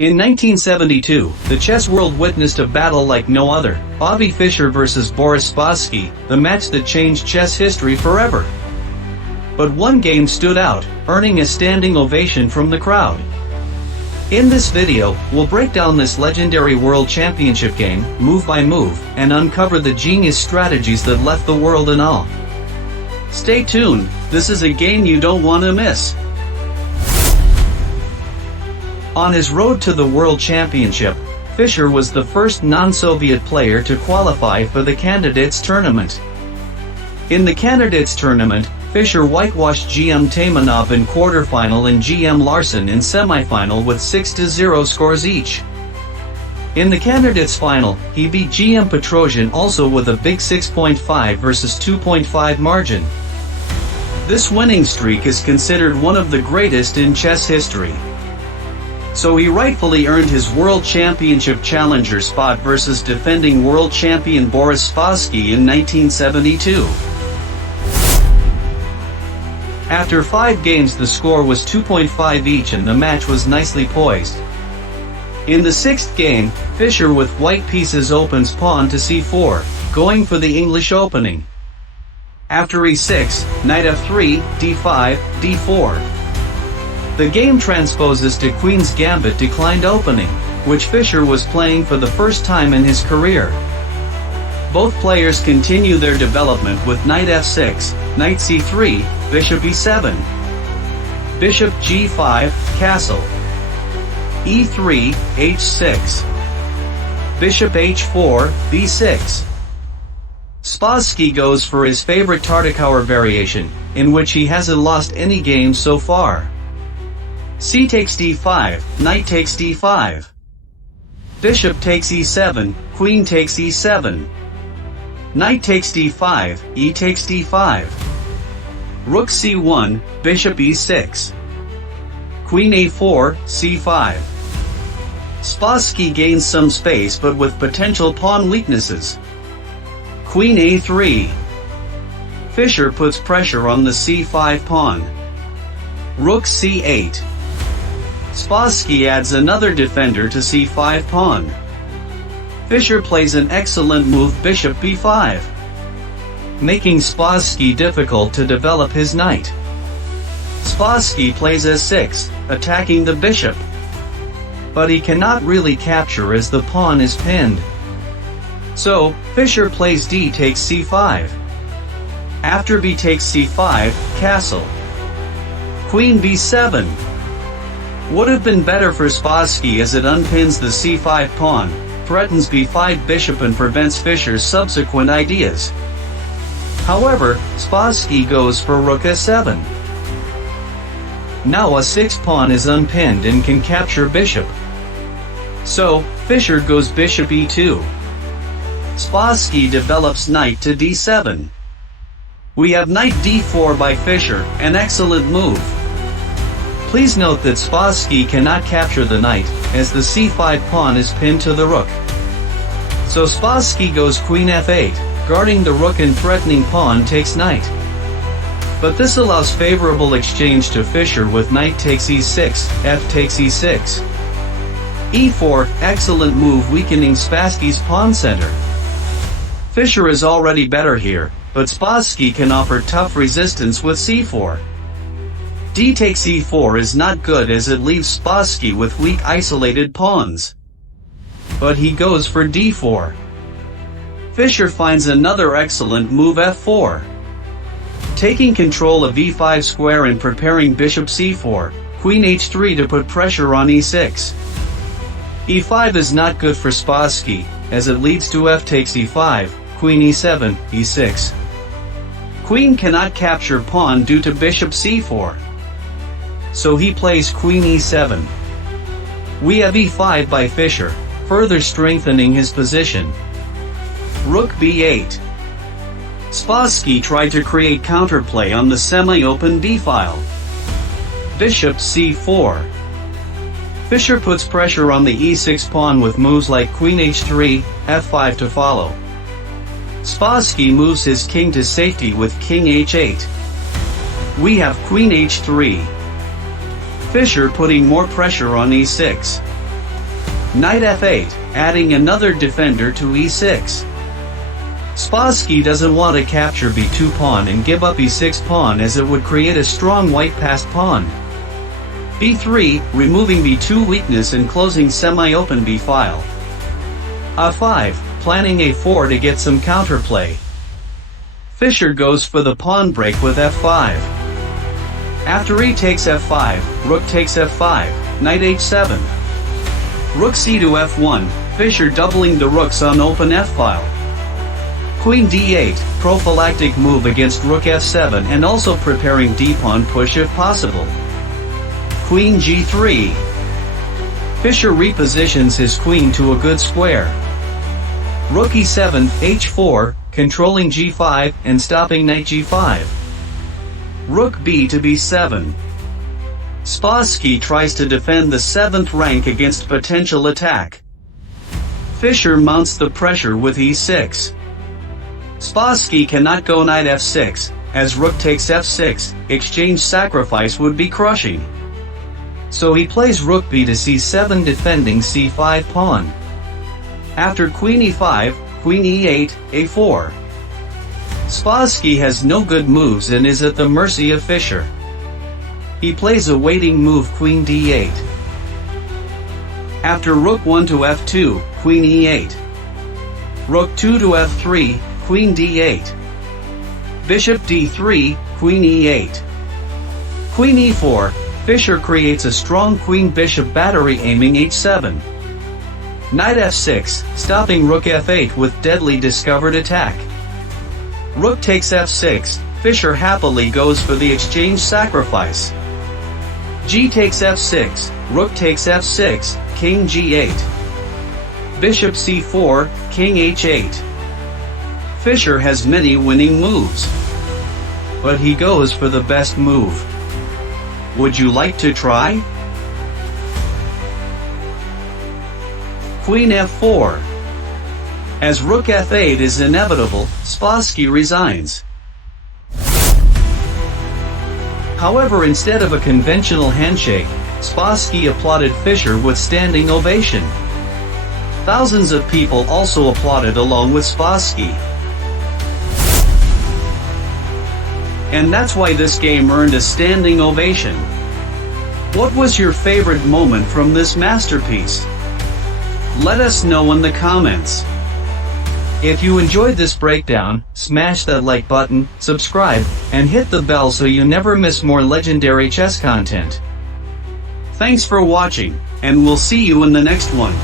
In 1972, the chess world witnessed a battle like no other, Bobby Fischer vs. Boris Spassky, the match that changed chess history forever. But one game stood out, earning a standing ovation from the crowd. In this video, we'll break down this legendary World Championship game, move by move, and uncover the genius strategies that left the world in awe. Stay tuned, this is a game you don't want to miss. On his road to the World Championship, Fischer was the first non-Soviet player to qualify for the Candidates Tournament. In the Candidates Tournament, Fischer whitewashed GM Taimanov in quarterfinal and GM Larsen in semifinal with 6-0 scores each. In the Candidates final, he beat GM Petrosian also with a big 6.5 versus 2.5 margin. This winning streak is considered one of the greatest in chess history. So he rightfully earned his World Championship challenger spot versus defending world champion Boris Spassky in 1972. After 5 games the score was 2.5 each and the match was nicely poised. In the 6th game, Fischer with white pieces opens pawn to c4, going for the English opening. After e6, knight f3, d5, d4. The game transposes to Queen's Gambit declined opening, which Fischer was playing for the first time in his career. Both players continue their development with knight f6, knight c3, bishop e7, bishop g5, castle, e3, h6, bishop h4, b6. Spassky goes for his favorite Tartakower variation, in which he hasn't lost any game so far. C takes d5, knight takes d5. Bishop takes e7, queen takes e7. Knight takes d5, e takes d5. Rook c1, bishop e6. Queen a4, c5. Spassky gains some space but with potential pawn weaknesses. Queen a3. Fischer puts pressure on the c5 pawn. Rook c8. Spassky adds another defender to c5 pawn. Fischer plays an excellent move bishop b5, making Spassky difficult to develop his knight. Spassky plays s6, attacking the bishop. But he cannot really capture as the pawn is pinned. So, Fischer plays d takes c5. After b takes c5, castle. Queen b7. Would have been better for Spassky as it unpins the c5 pawn, threatens b5 bishop and prevents Fischer's subsequent ideas. However, Spassky goes for rook s7. Now a 6 pawn is unpinned and can capture bishop. So, Fischer goes bishop e2. Spassky develops knight to d7. We have knight d4 by Fischer, an excellent move. Please note that Spassky cannot capture the knight, as the c5 pawn is pinned to the rook. So Spassky goes queen f8, guarding the rook and threatening pawn takes knight. But this allows favorable exchange to Fischer with knight takes e6, f takes e6. e4, excellent move weakening Spassky's pawn center. Fischer is already better here, but Spassky can offer tough resistance with c4. D takes e4 is not good as it leaves Spassky with weak isolated pawns. But he goes for d4. Fischer finds another excellent move f4. Taking control of e5 square and preparing bishop c4, queen h3 to put pressure on e6. e5 is not good for Spassky, as it leads to f takes e5, queen e7, e6. Queen cannot capture pawn due to bishop c4. So he plays queen e7. We have e5 by Fischer, further strengthening his position. Rook b8. Spassky tried to create counterplay on the semi-open d-file. Bishop c4. Fischer puts pressure on the e6 pawn with moves like queen h3, f5 to follow. Spassky moves his king to safety with king h8. We have queen h3. Fischer putting more pressure on e6. Knight f8, adding another defender to e6. Spassky doesn't want to capture b2 pawn and give up e6 pawn as it would create a strong white passed pawn. b3, removing b2 weakness and closing semi-open b-file. a5, planning a4 to get some counterplay. Fischer goes for the pawn break with f5. After e takes f5, rook takes f5, knight h7. Rook c to f1, Fischer doubling the rooks on open f-file. Queen d8, prophylactic move against rook f7 and also preparing d-pawn push if possible. Queen g3. Fischer repositions his queen to a good square. Rook e7, h4, controlling g5 and stopping knight g5. Rook b to b7. Spassky tries to defend the 7th rank against potential attack. Fischer mounts the pressure with e6. Spassky cannot go knight f6, as rook takes f6, exchange sacrifice would be crushing. So he plays rook b to c7 defending c5 pawn. After queen e5, queen e8, a4. Spassky has no good moves and is at the mercy of Fischer. He plays a waiting move queen d8. After rook 1 to f2, queen e8. Rook 2 to f3, queen d8. Bishop d3, queen e8. Queen e4, Fischer creates a strong queen-bishop battery aiming h7. Knight f6, stopping rook f8 with deadly discovered attack. Rook takes f6, Fischer happily goes for the exchange sacrifice. G takes f6, rook takes f6, king g8. Bishop c4, king h8. Fischer has many winning moves, but he goes for the best move. Would you like to try? Queen f4. As rook f8 is inevitable, Spassky resigns. However, instead of a conventional handshake, Spassky applauded Fischer with standing ovation. Thousands of people also applauded along with Spassky. And that's why this game earned a standing ovation. What was your favorite moment from this masterpiece? Let us know in the comments. If you enjoyed this breakdown, smash that like button, subscribe, and hit the bell so you never miss more legendary chess content. Thanks for watching, and we'll see you in the next one.